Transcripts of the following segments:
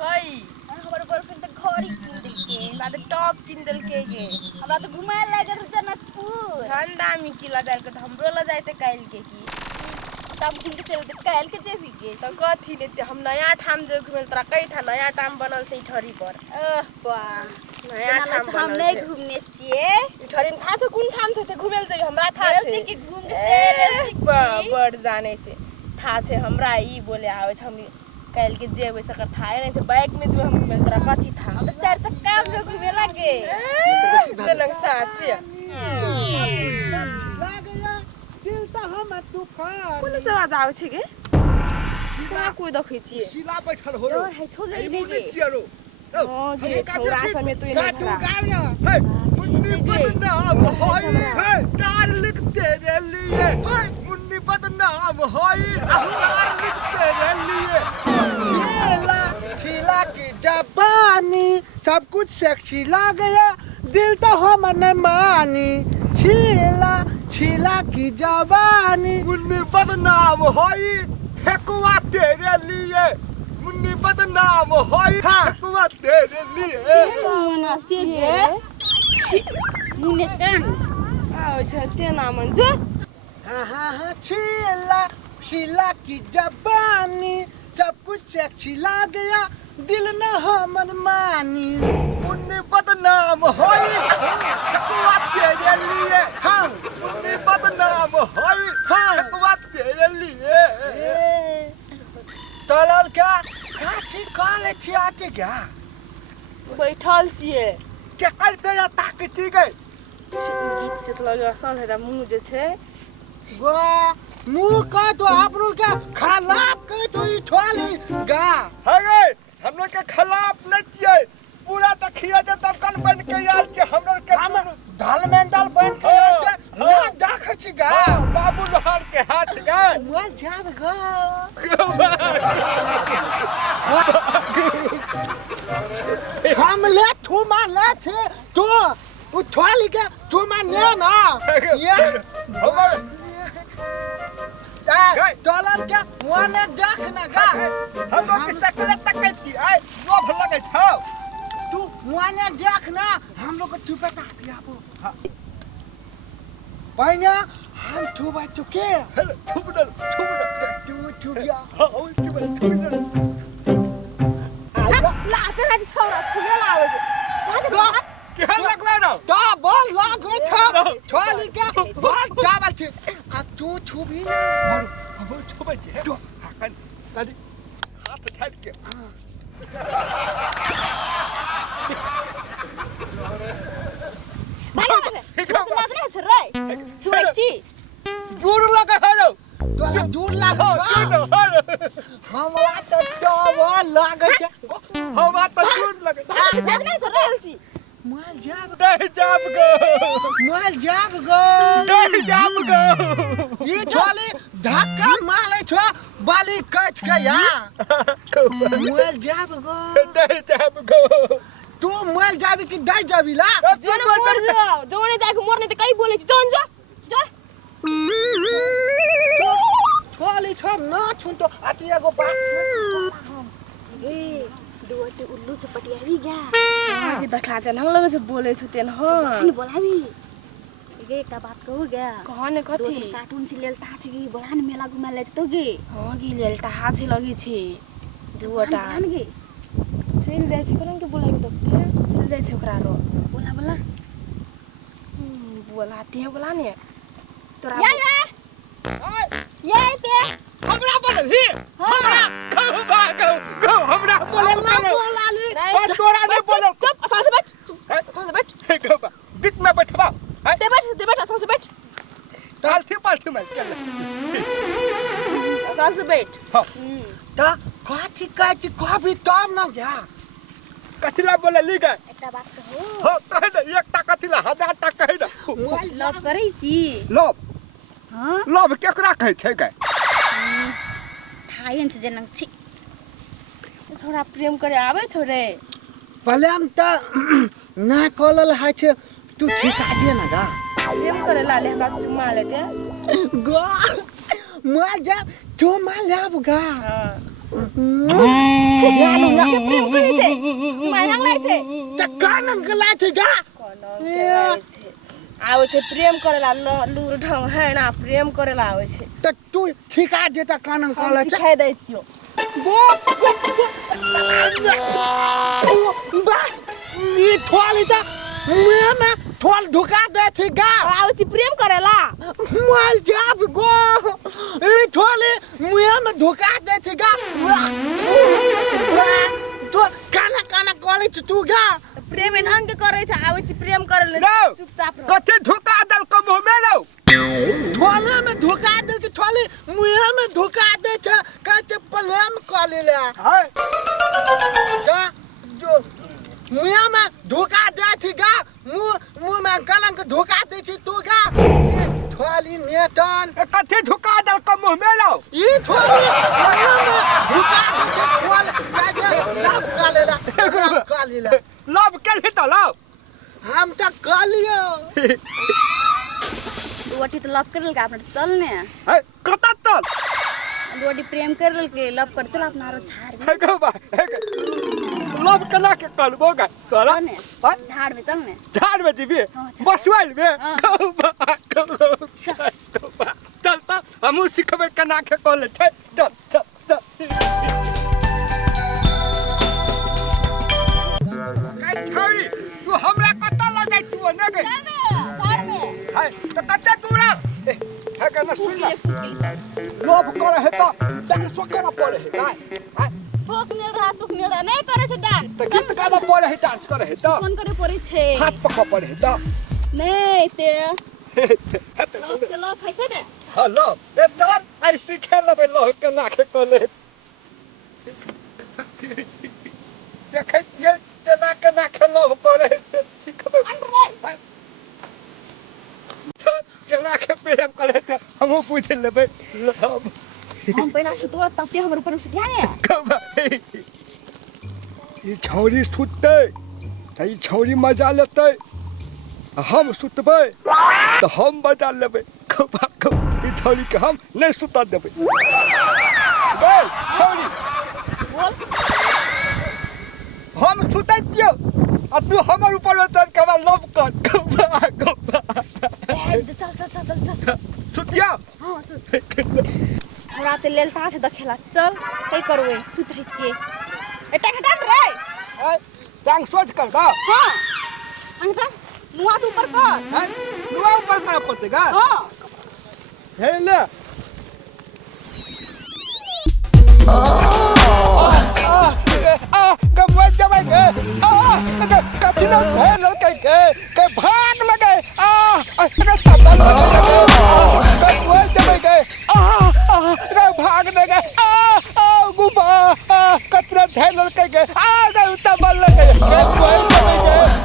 कई हमर गर्लफ्रेंड त घड़ी किन देलके बाद टॉप किन देलके गे हमरा त घुमाए लागे जनकपुर झंडा में की लदाल के हमरो ल जाते काल के की तब घूम के चलते काल के जेबी के तो कथी लेते हम नया ठाम जो घुमे तोरा कई ठा नया ठाम बनल छै ठरी पर वाह नया ठाम हम नहीं घूमने छिए ठरी था से कोन ठाम से घुमेल जे हमरा था छै कि घूम के चले बड़ जाने छै था छै हमरा ई बोले आवे छै हम काल के जेबै सकर थाए नहीं छै बाइक में जो हम घुमेल तोरा कथी था तो चार चक्का में घूमे लागे जनक साचे दिल त हम तूफान कोन से आवाज आवे छै गे कहाँ कोई देखै छियै शिला बैठल हो और है छो गई नहीं गे चियरो हां जी छोरा समेत तू नहीं तू गाना हे मुन्नी बदनाम होई हे तार लिख तेरे लिए मुन्नी बदनाम होई तार लिख तेरे लिए छीला छीला की जबानी सब कुछ सेक्सी लग गया दिल तो हम न मानी छीला छीला की जवानी मुन्नी बदनाम होई फेकुआ तेरे लिए मुन्नी बदनाम होई फेकुआ तेरे लिए ना छिए मुने कान आवे छै ते नाम जो हाँ छीला छीला की जबानी सब कुछ सेक्सी लग गया दिल न हमन मानी मुन्नी बदनाम होई फेकुआ तेरे लिए हाँ मुन्नी बदनाम होई फेकुआ तेरे लिए तलल का काची काले छियाते क्या बैठल छियै के कर पे ताकती गई गीत से तो लगे असल है मुंह जे छै वाह मुंह का तो आप लोग का खराब के तो ई छोली गा अरे हम लोग के खराब न किए पूरा तखिया जे तब कन बन के यार के हम लोग के हम धल मेंडल बन के यार के ना देख छी गा बाबू लोहार के हाथ गा मोल जाब गा हम ले ठुमा ले छे तो उ छोली के ठुमा ने ना ये हमर डॉलर क्या मोने देख ना गा हम लोग की सकल तक की आई लोभ लगे छौ तू मोने देख ना हम लोग को चुपे ता पियाबो पहिया हम छुबा चुके छुबडल तू छुबिया हां छुबडल ला तेरा जी छोरा छुने लावे के लगला ना ता बोल लागे छौ छोली के बोल चावल छी आ तू छुबी ना हम छुबे छी तो हाकन दादी हाथ छाट के लागले छ रे छुए छी दूर लगे हेलो तोला दूर लागे हमरा तो डबल लागे छ हमरा तो दूर लगे लागले छ रे छी माल जाब गो माल जाब गो ये छोली धक्का मारे छो बाली कच के या माल जाब गो तू माल जाबी कि दई जाबी ला जोने मोर जाओ जोने ताके मोरने त कई बोले छी जोन जो छोली छो ना छुन तो अतिया गो बात रे दुवटे उल्लू से पटियावी गा आगे देखला तेन हम लगे से बोले छ तेन हां बोलावी गे का बात कहू गे कहने कथी कार्टून से लेलता छी कि बलान मेला घुमा ले तो गे हां गी लेलटा हाथी लगी छी दुवटा गे चल जाय छी करन के बोलाबी त चल जाय छी ओकरा रो बोला बोला बोलाते हैं बोला ने तोरा ये ते हमरा बोलही हमरा कहू हमरा बोलला बोलाली पर तोरा नहीं बोल चुप असा से बैठ कहू बीच में बैठबा दे बैठ असा से बैठ तालथी पालथी में चल असा से बैठ ता काठी कॉफी तब ना गया कथिला बोलली गे एकटा बात कहू हो कह दे एकटा कथिला 1000 टका कह दे लव करै छी लव हां लव केकरा कहै छै गे थायन से जनक छी छोरा प्रेम करे आवे छोरे पहले हम त ना कॉलल है छे तू सिखा दे ना गा प्रेम करे लाले हमरा चुम्मा लेते गा मार जा चुम्मा लेब गा हां से प्रेम करे छे माय हंगले छे त कानन गला छे गा आवे छे प्रेम करेला लूर ढंग है ना प्रेम करेला आवे छे त तू छिका दे त कानन कला छे सिखाई दै छियो बा ई थोली त मुए में थोल धुका दे छे गा आवे छे प्रेम करेला मोल जाब गो ई थोली मुए में धुका दे छे गा तो काना काना कले छे तू गा प्रेम ढंग के करे छे आवे छे प्रेम करले चुपचाप रह कते धुका दल को मुंह में लो थोले में धुका दे के थोली मुए में धुका दे छे का छे प्रेम कले ले हाय का जो मुए में धुका दे छे गा मुंह में कलंक धुका दे छे तू गा थोली नेटन कते धुका दल को मुंह में लो ई थोली मुए में धुका दे छे थोल लाभ कले ला लव के तो लव हम त कलियो दुआटी तो लव करल का अपने चल ने है कत चल दुआटी प्रेम करल के लव कर चल अपना रो झाड़ है गो बा लव कना के करबो गा तोरा ने झाड़ में चल ने झाड़ में जीबी बसवाइल में गो बा चल त हमहु सिखबे कना के कले छै चल छोरी तू हमरा कत्ता ल जाय तू न गई झाड़ में है त कत्ते तूरा है के न सुन लोभ करे है तो डांस करे पड़े है काय भोक ने रहा सुख ने रहा नहीं करे छे डांस त गीत गाबा पड़े है डांस करे है तो फोन करे पड़े छे हाथ पकड़ पड़े है तो नहीं ते लोग के लोग है ने हेलो ए तो आई सीखे लेबे लोह के ना के कोले देखे ये केना के लोभ करे सीखबे केना के प्रेम करे त हमहु पूछ लेबे लोभ हम पहला से तो तब ते हमर ऊपर से ध्यान है ई छौरी सुतते त ई छौरी मजा लेते हम सुतबे त हम मजा लेबे ई छौरी के हम नहीं सुता देबे बोल छौरी बोल हम सुतै दियो आ तू हमर ऊपर उतर के लव कर चल सुतिया हां सुत छोरा ते लेलता से देखेला चल कई करवे सुत रही छे एटा हटान रे जांग सोच कर बा हां अंगता मुआ तो ऊपर कर नुआ ऊपर कर पड़तेगा हां हे ले गमवा जबै के कथि न भेल के भाग लगे अरे सब गमवा जबै के भाग लगे गुबा कतरा धेल के गे उतबल लगे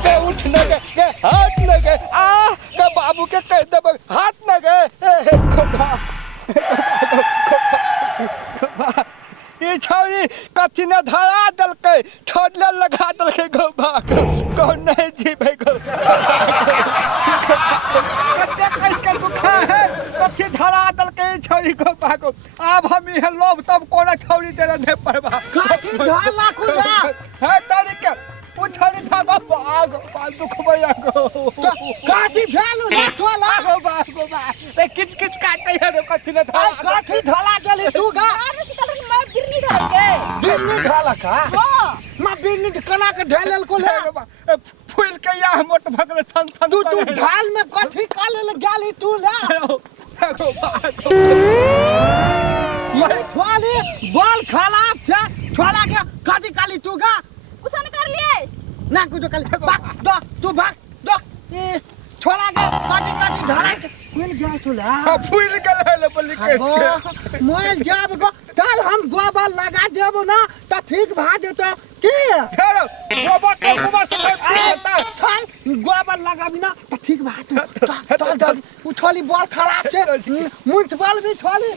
के उठ लगे के हाथ लगे के बाबू के कह देबे हाथ लगे ई छौरी कथि न धरा दलकै ठोडले लगा दलकै गोबा को नहीं जीबे गो कते कह के दुखा है कथि धरा दलकै छौरी गोबा को अब हम ई लोभ तब कोना छौरी चला दे परबा कथि ढाला खुदा है तरीके पुछड़ी भागो भाग दुख भया गो कथि भेलु लाठोला गोबा ए किच किच काटे है कथि न धरा कथि ढाला गेली तू गा बिरनी ढाल के बिरनी ढाला का हां मां बिरनी कना के ढालल को ले फूल के या मोट भगले थन थन तू ढाल में कथि काले ले गाली तू ला ये थवाली बॉल खराब छे छोला के कथि काली तू गा कुछ न कर लिए ना कुछ काली भाग दो तू भाग दो ये छोला के कथि ढाला मिल गया छोला फूल के ले बलि के मोल जाब गो कल हम गोबर लगा देबो ना त ठीक भा देतो की फेर गोबर के गोबर से ठीक होता चल गोबर लगाबी ना त ठीक भा चल जल्दी उठोली बॉल खराब छे म्युनिसिपल भी छोली